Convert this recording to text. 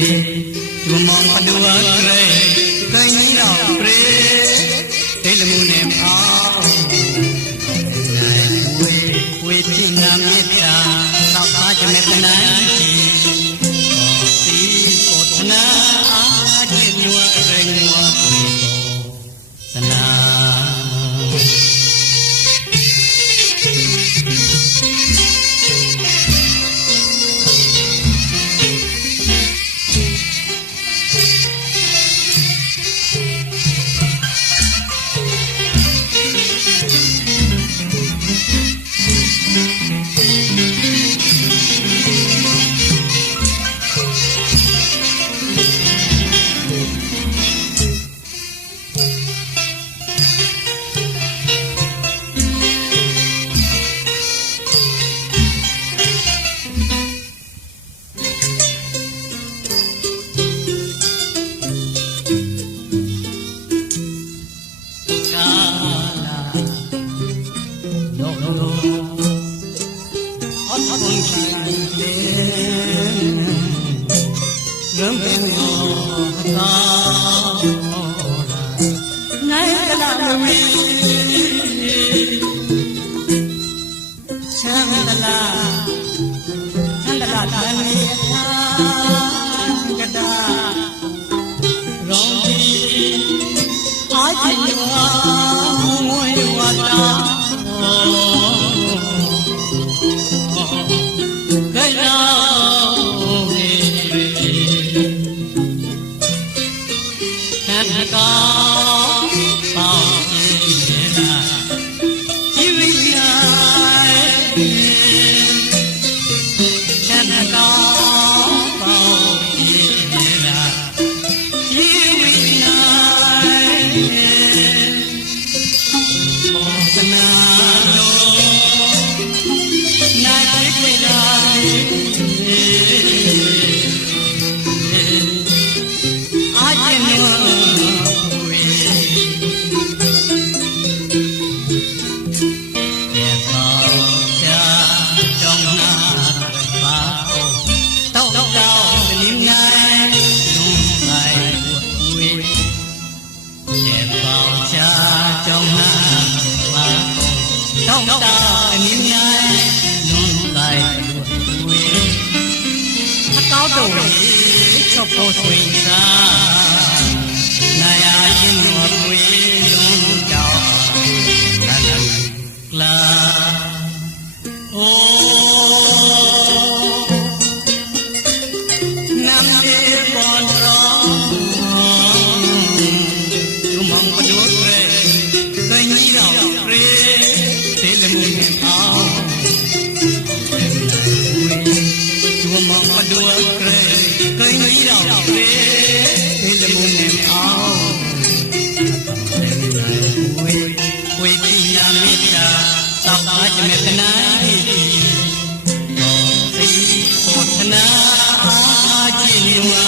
မောင်ပဒဝါခရဲခိုင်းနေတော့ပြေဒိတ်လမှုနဲ့ဖောင်းနိုင်ဝေဝေချင်းနာမြတ်တာသောက်သားခြင်းနဲ့တနိုင် Yeah. ောက်တာအမြင်များလုံးလိုက်လို့ဝေးအကောက်တော့ချော့ပေါ်သွင်းတာနာရရင်မော် you yeah. are.